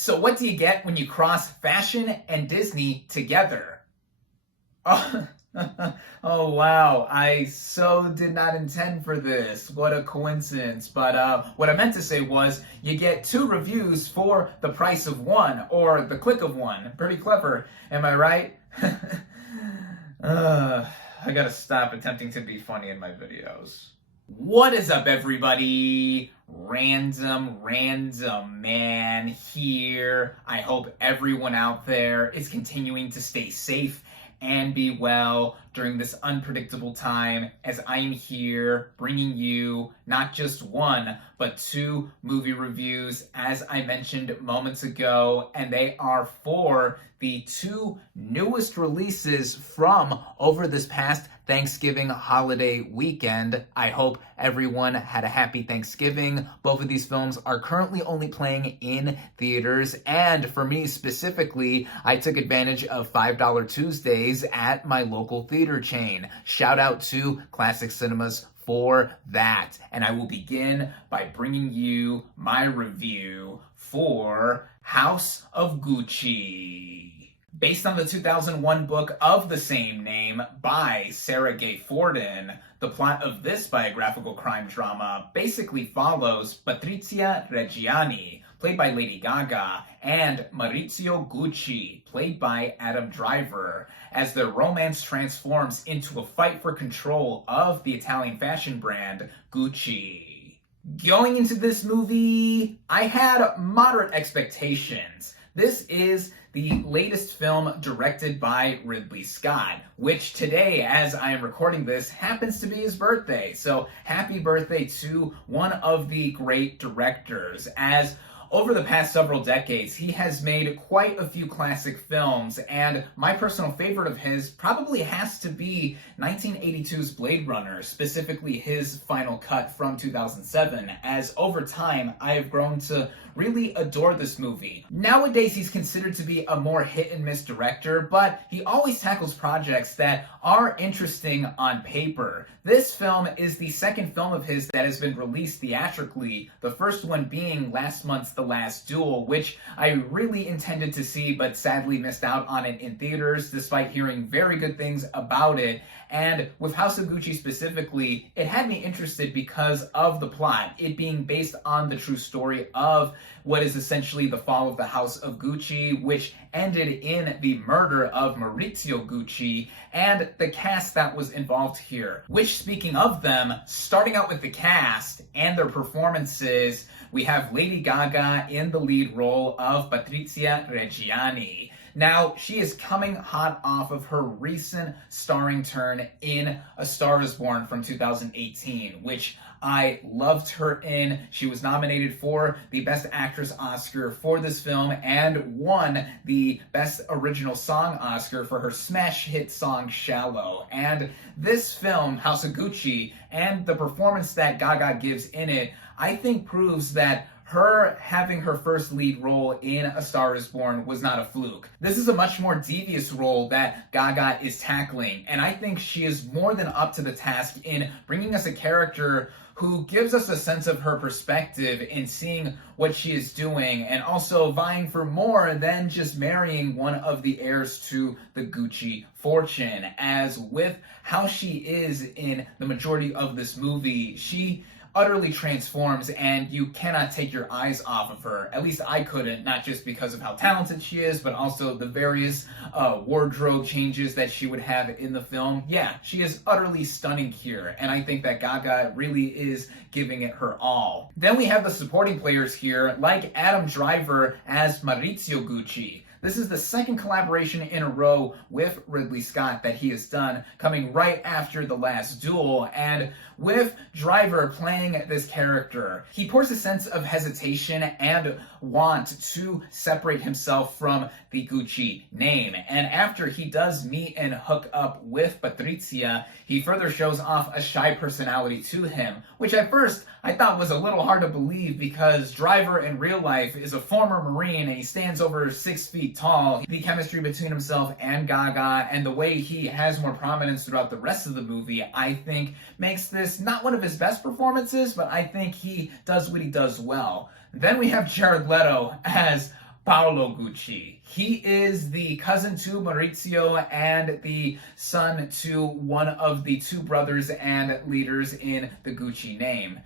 So what do you get when you cross fashion and Disney together? Oh, oh wow, I so did not intend for this. What a coincidence. But what I meant to say was you get 2 reviews for the price of 1, or the click of 1. Pretty clever, am I right? I gotta stop attempting to be funny in my videos. What is up, everybody? Random Man here. I hope everyone out there is continuing to stay safe and be well during this unpredictable time, as I am here bringing you not just 1, but 2 movie reviews, as I mentioned moments ago, and they are for the 2 newest releases from over this past Thanksgiving holiday weekend. I hope everyone had a happy Thanksgiving. Both of these films are currently only playing in theaters, and for me specifically, I took advantage of $5 Tuesdays at my local theater chain. Shout out to Classic Cinemas for that. And I will begin by bringing you my review for House of Gucci. Based on the 2001 book of the same name by Sarah Gay Forden, the plot of this biographical crime drama basically follows Patrizia Reggiani, played by Lady Gaga, and Maurizio Gucci, played by Adam Driver, as their romance transforms into a fight for control of the Italian fashion brand Gucci. Going into this movie, I had moderate expectations. This is the latest film directed by Ridley Scott, which today, as I am recording this, happens to be his birthday. So happy birthday to one of the great directors, as over the past several decades, he has made quite a few classic films, and my personal favorite of his probably has to be 1982's Blade Runner, specifically his final cut from 2007, as over time, I have grown to really adore this movie. Nowadays, he's considered to be a more hit-and-miss director, but he always tackles projects that are interesting on paper. This film is the second film of his that has been released theatrically, the first one being last month's The Last Duel, which I really intended to see but sadly missed out on it in theaters despite hearing very good things about it. And with House of Gucci specifically, it had me interested because of the plot, it being based on the true story of what is essentially the fall of the House of Gucci, which ended in the murder of Maurizio Gucci, and the cast that was involved here. Which, speaking of them, starting out with the cast and their performances, we have Lady Gaga in the lead role of Patrizia Reggiani. Now, she is coming hot off of her recent starring turn in A Star is Born from 2018, which I loved her in. She was nominated for the Best Actress Oscar for this film and won the Best Original Song Oscar for her smash hit song Shallow. And this film, House of Gucci, and the performance that Gaga gives in it, I think proves that her having her first lead role in A Star is Born was not a fluke. This is a much more devious role that Gaga is tackling, and I think she is more than up to the task in bringing us a character who gives us a sense of her perspective in seeing what she is doing, and also vying for more than just marrying one of the heirs to the Gucci fortune. As with how she is in the majority of this movie, she utterly transforms, and you cannot take your eyes off of her. At least I couldn't, not just because of how talented she is, but also the various wardrobe changes that she would have in the film. Yeah, she is utterly stunning here, and I think that Gaga really is giving it her all. Then we have the supporting players here, like Adam Driver as Maurizio Gucci. This is the second collaboration in a row with Ridley Scott that he has done, coming right after The Last Duel, and with Driver playing this character, he pours a sense of hesitation and want to separate himself from the Gucci name. And after he does meet and hook up with Patrizia, he further shows off a shy personality to him, which at first I thought was a little hard to believe because Driver in real life is a former Marine and he stands over 6 feet tall. The chemistry between himself and Gaga and the way he has more prominence throughout the rest of the movie, I think makes this not one of his best performances, but I think he does what he does well. Then we have Jared Leto as Paolo Gucci. He is the cousin to Maurizio and the son to one of the two brothers and leaders in the Gucci name.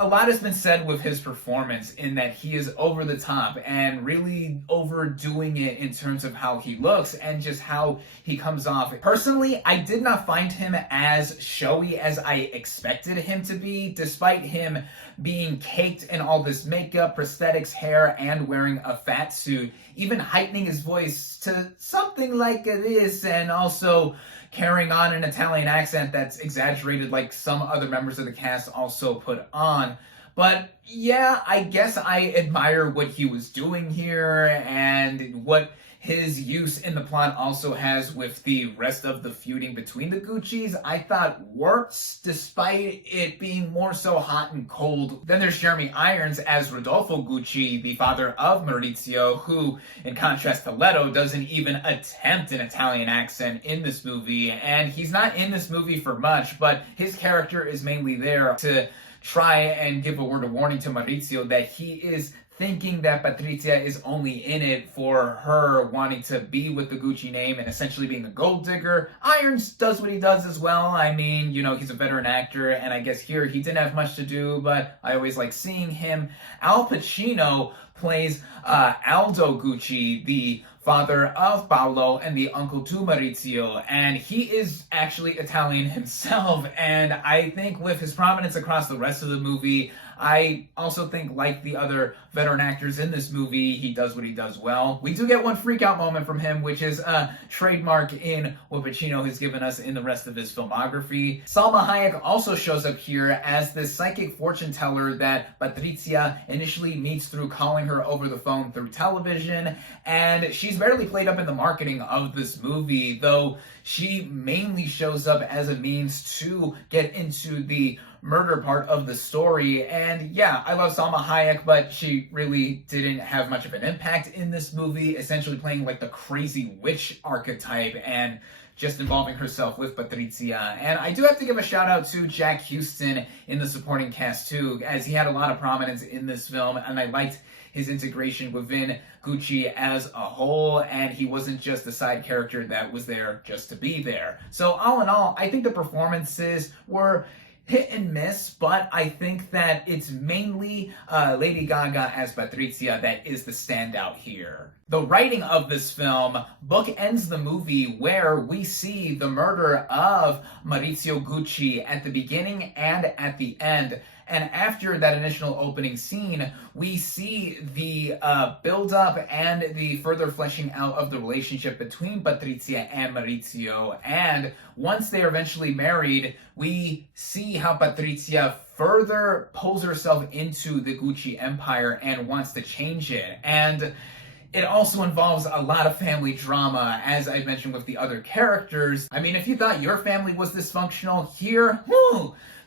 A lot has been said with his performance in that he is over the top and really overdoing it in terms of how he looks and just how he comes off. Personally, I did not find him as showy as I expected him to be, despite him being caked in all this makeup, prosthetics, hair, and wearing a fat suit, even heightening his voice to something like this, and also carrying on an Italian accent that's exaggerated like some other members of the cast also put on. But yeah, I guess I admire what he was doing here and what his use in the plot also has with the rest of the feuding between the Guccis. I thought works, despite it being more so hot and cold. Then there's Jeremy Irons as Rodolfo Gucci, the father of Maurizio, who, in contrast to Leto, doesn't even attempt an Italian accent in this movie. And he's not in this movie for much, but his character is mainly there to try and give a word of warning to Maurizio that he is thinking that Patrizia is only in it for her wanting to be with the Gucci name and essentially being a gold digger. Irons does what he does as well. I mean, you know, he's a veteran actor, and I guess here he didn't have much to do, but I always like seeing him. Al Pacino plays Aldo Gucci, the father of Paolo and the uncle to Maurizio, and he is actually Italian himself, and I think with his prominence across the rest of the movie, I also think, like the other veteran actors in this movie, he does what he does well. We do get one freakout moment from him, which is a trademark in what Pacino has given us in the rest of his filmography. Salma Hayek also shows up here as this psychic fortune teller that Patrizia initially meets through calling her over the phone through television, and she's barely played up in the marketing of this movie, though she mainly shows up as a means to get into the murder part of the story. And yeah, I love Salma Hayek, but she really didn't have much of an impact in this movie, essentially playing like the crazy witch archetype and just involving herself with Patrizia. And I do have to give a shout out to Jack Houston in the supporting cast too, as he had a lot of prominence in this film, and I liked his integration within Gucci as a whole, and he wasn't just a side character that was there just to be there. So all in all, I think the performances were hit and miss, but I think that it's mainly Lady Gaga as Patrizia that is the standout here. The writing of this film bookends the movie where we see the murder of Maurizio Gucci at the beginning and at the end. And after that initial opening scene, we see the build-up and the further fleshing out of the relationship between Patrizia and Maurizio. And once they are eventually married, we see how Patrizia further pulls herself into the Gucci empire and wants to change it. And it also involves a lot of family drama, as I mentioned with the other characters. I mean, if you thought your family was dysfunctional, here,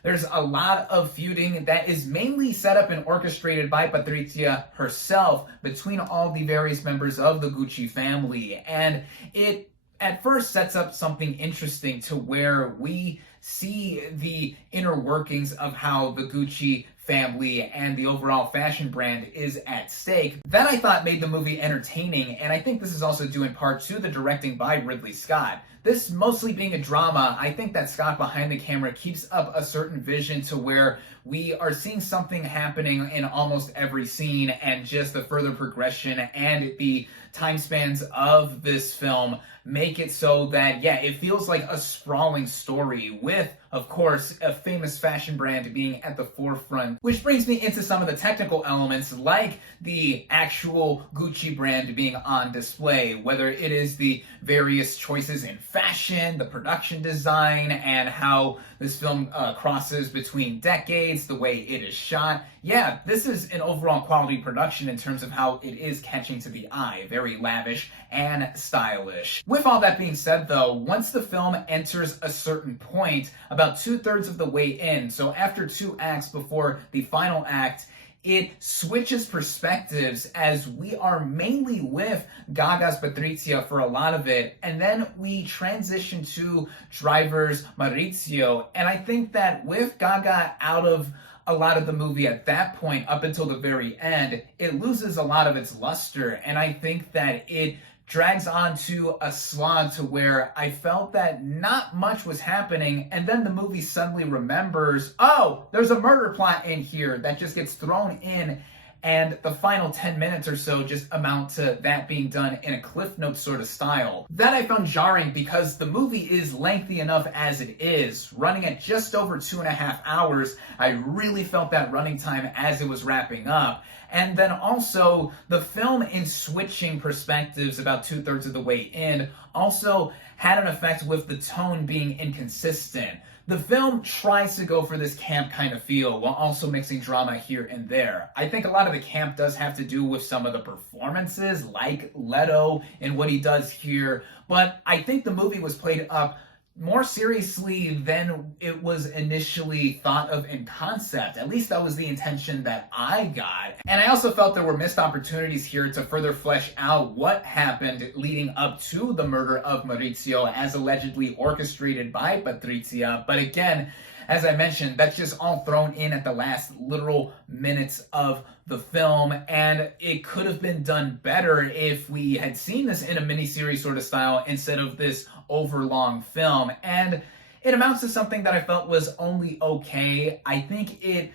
there's a lot of feuding that is mainly set up and orchestrated by Patrizia herself between all the various members of the Gucci family. And it at first sets up something interesting to where we see the inner workings of how the Gucci family and the overall fashion brand is at stake. That I thought made the movie entertaining, and I think this is also due in part to the directing by Ridley Scott. This mostly being a drama, I think that Scott behind the camera keeps up a certain vision to where we are seeing something happening in almost every scene, and just the further progression and the time spans of this film make it so that, yeah, it feels like a sprawling story with, of course, a famous fashion brand being at the forefront. Which brings me into some of the technical elements, like the actual Gucci brand being on display, whether it is the various choices in fashion, the production design, and how this film crosses between decades, the way it is shot. Yeah, this is an overall quality production in terms of how it is catching to the eye. Very lavish and stylish. With all that being said though, once the film enters a certain point, about 2/3 of the way in, so after 2 acts before the final act, it switches perspectives as we are mainly with Gaga's Patrizia for a lot of it, and then we transition to Driver's Maurizio. And I think that with Gaga out of a lot of the movie at that point up until the very end, it loses a lot of its luster. And I think that it drags on to a slog to where I felt that not much was happening, and then the movie suddenly remembers, oh, there's a murder plot in here that just gets thrown in, and the final 10 minutes or so just amount to that being done in a Cliff Notes sort of style. That I found jarring because the movie is lengthy enough as it is, running at just over 2.5 hours. I really felt that running time as it was wrapping up. And then also, the film, in switching perspectives about 2/3 of the way in, also had an effect with the tone being inconsistent. The film tries to go for this camp kind of feel while also mixing drama here and there. I think a lot of the camp does have to do with some of the performances, like Leto and what he does here, but I think the movie was played up more seriously than it was initially thought of in concept. At least that was the intention that I got. And I also felt there were missed opportunities here to further flesh out what happened leading up to the murder of Maurizio, as allegedly orchestrated by Patrizia. But again, as I mentioned, that's just all thrown in at the last literal minutes of the film, and it could have been done better if we had seen this in a miniseries sort of style instead of this overlong film. And it amounts to something that I felt was only okay. I think it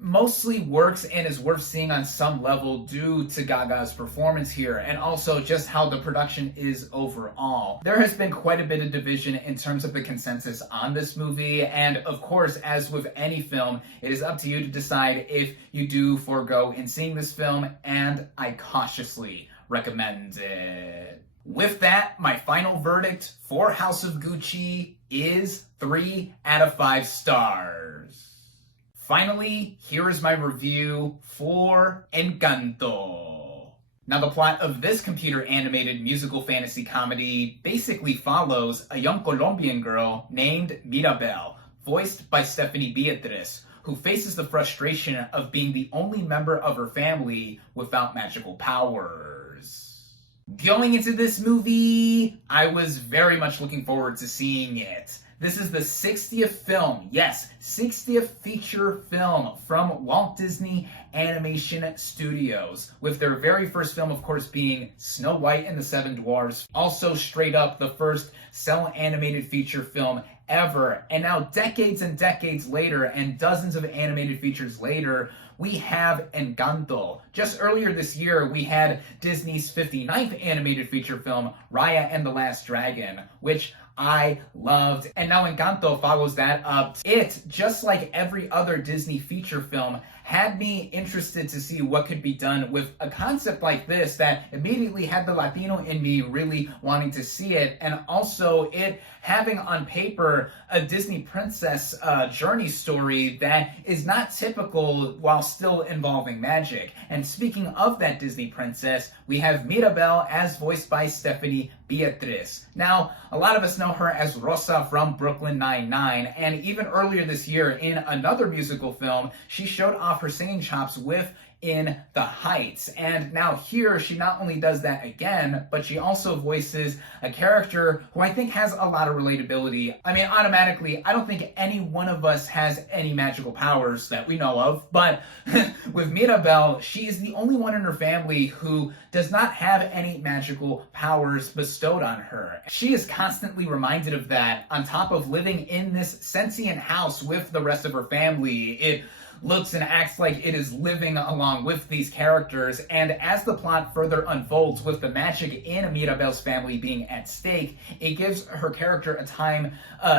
mostly works and is worth seeing on some level due to Gaga's performance here, and also just how the production is overall. There has been quite a bit of division in terms of the consensus on this movie, and of course, as with any film, it is up to you to decide if you do forego in seeing this film, and I cautiously recommend it. With that, my final verdict for House of Gucci is 3 out of 5 stars. Finally, here is my review for Encanto. Now, the plot of this computer-animated musical fantasy comedy basically follows a young Colombian girl named Mirabel, voiced by Stephanie Beatriz, who faces the frustration of being the only member of her family without magical powers. Going into this movie, I was very much looking forward to seeing it. This is the 60th film, yes, 60th feature film from Walt Disney Animation Studios, with their very first film, of course, being Snow White and the Seven Dwarfs, also straight up the first cel animated feature film ever. And now, decades and decades later, and dozens of animated features later, we have Encanto. Just earlier this year, we had Disney's 59th animated feature film, Raya and the Last Dragon, which I loved. And now Encanto follows that up. It, just like every other Disney feature film, had me interested to see what could be done with a concept like this that immediately had the Latino in me really wanting to see it, and also it having on paper a Disney princess journey story that is not typical while still involving magic. And speaking of that Disney princess, we have Mirabel as voiced by Stephanie Beatriz. Now, a lot of us know her as Rosa from Brooklyn Nine-Nine, and even earlier this year in another musical film, she showed off her singing chops with In the Heights. And now here, she not only does that again, but she also voices a character who I think has a lot of relatability. I mean, automatically, I don't think any one of us has any magical powers that we know of, but with Mirabel, she is the only one in her family who does not have any magical powers bestowed on her. She is constantly reminded of that, on top of living in this sentient house with the rest of her family. It looks and acts like it is living along with these characters, and as the plot further unfolds with the magic in Mirabel's family being at stake, it gives her character a time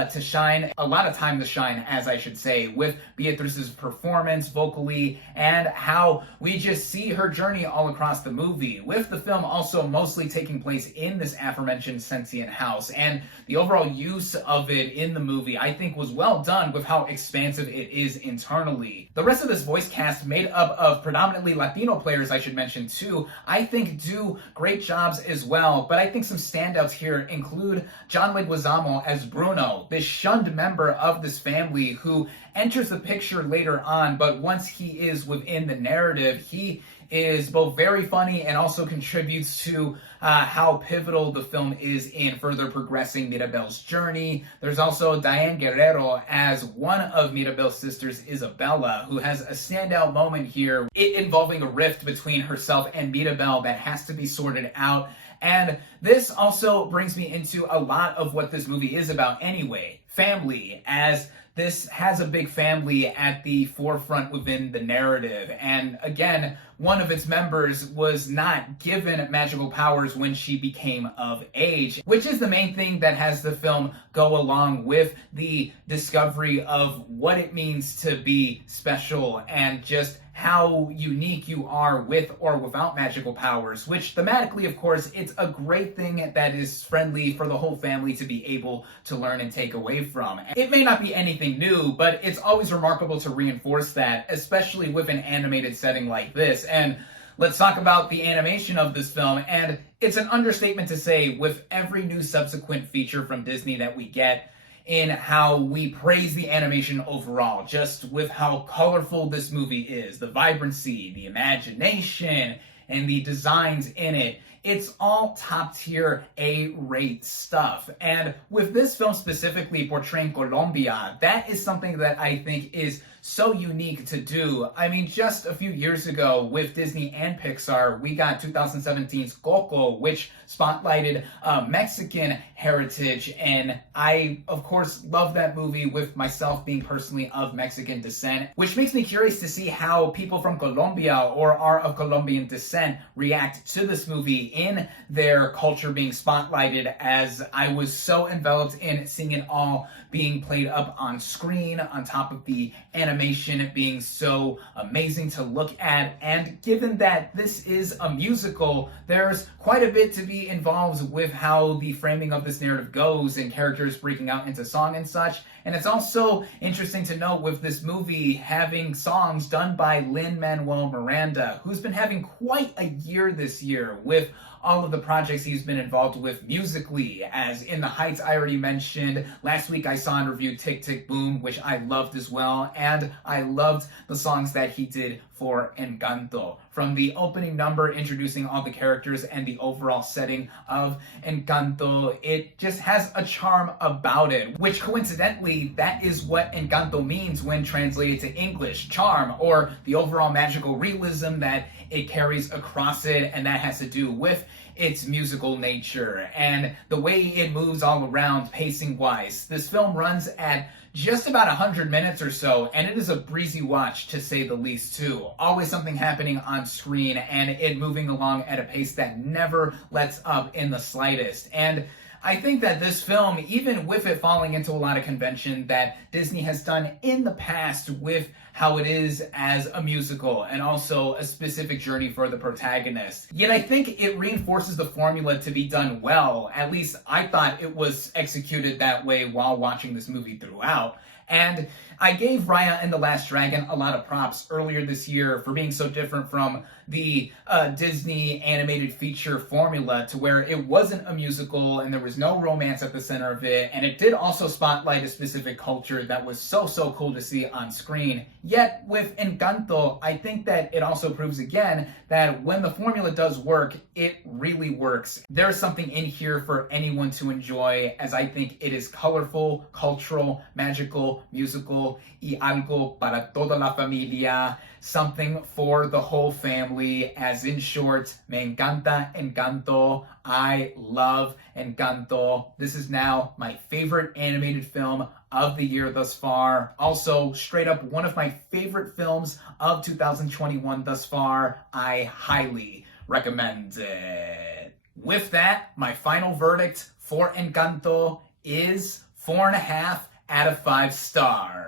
to shine, a lot of time to shine, as I should say, with Beatriz's performance vocally, and how we just see her journey all across the movie, with the film also mostly taking place in this aforementioned sentient house, and the overall use of it in the movie I think was well done with how expansive it is internally. The rest of this voice cast, made up of predominantly Latino players, I should mention too, I think do great jobs as well, but I think some standouts here include John Leguizamo as Bruno, this shunned member of this family who enters the picture later on, but once he is within the narrative, he is both very funny and also contributes to how pivotal the film is in further progressing Mirabel's journey. There's also Diane Guerrero as one of Mirabel's sisters, Isabella, who has a standout moment here, involving a rift between herself and Mirabel that has to be sorted out. And this also brings me into a lot of what this movie is about anyway. Family, as this has a big family at the forefront within the narrative. And again, one of its members was not given magical powers when she became of age, which is the main thing that has the film go along with the discovery of what it means to be special and just how unique you are with or without magical powers, which thematically, of course, it's a great thing that is friendly for the whole family to be able to learn and take away from. It may not be anything new, but it's always remarkable to reinforce that, especially with an animated setting like this. And let's talk about the animation of this film, and it's an understatement to say with every new subsequent feature from Disney that we get, in how we praise the animation overall, just with how colorful this movie is, the vibrancy, the imagination, and the designs in it. It's all top tier A-rate stuff. And with this film specifically portraying Colombia, that is something that I think is so unique to do. I mean, just a few years ago with Disney and Pixar, we got 2017's Coco, which spotlighted Mexican heritage. And I, of course, love that movie with myself being personally of Mexican descent, which makes me curious to see how people from Colombia or are of Colombian descent react to this movie in their culture being spotlighted, as I was so enveloped in seeing it all being played up on screen on top of the animation being so amazing to look at. And given that this is a musical, there's quite a bit to be involved with how the framing of this narrative goes and characters breaking out into song and such. And it's also interesting to note with this movie having songs done by Lin-Manuel Miranda, who's been having quite a year this year with all of the projects he's been involved with musically, as In the Heights I already mentioned. Last week I saw and reviewed Tick Tick Boom, which I loved as well, and I loved the songs that he did for Encanto. From the opening number introducing all the characters and the overall setting of Encanto, it just has a charm about it, which coincidentally, that is what Encanto means when translated to English, charm, or the overall magical realism that it carries across it, and that has to do with its musical nature and the way it moves all around pacing-wise. This film runs at just about 100 minutes or so, and it is a breezy watch to say the least too. Always something happening on screen and it moving along at a pace that never lets up in the slightest. And I think that this film, even with it falling into a lot of convention that Disney has done in the past with how it is as a musical and also a specific journey for the protagonist, yet I think it reinforces the formula to be done well. At least I thought it was executed that way while watching this movie throughout. And I gave Raya and the Last Dragon a lot of props earlier this year for being so different from the Disney animated feature formula, to where it wasn't a musical and there was no romance at the center of it, and it did also spotlight a specific culture that was so cool to see on screen. Yet with Encanto, I think that it also proves again that when the formula does work, it really works. There's something in here for anyone to enjoy, as I think it is colorful, cultural, magical, musical, y algo para toda la familia, something for the whole family. As in short, me encanta Encanto. I love Encanto. This is now my favorite animated film of the year thus far. Also, straight up one of my favorite films of 2021 thus far. I highly recommend it. With that, my final verdict for Encanto is 4.5 out of 5 stars.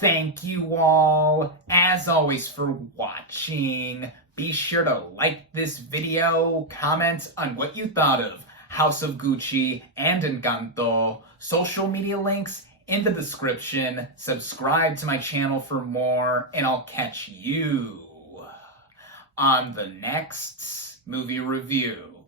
Thank you all, as always, for watching. Be sure to like this video, comment on what you thought of House of Gucci and Encanto. Social media links in the description. Subscribe to my channel for more, and I'll catch you on the next movie review.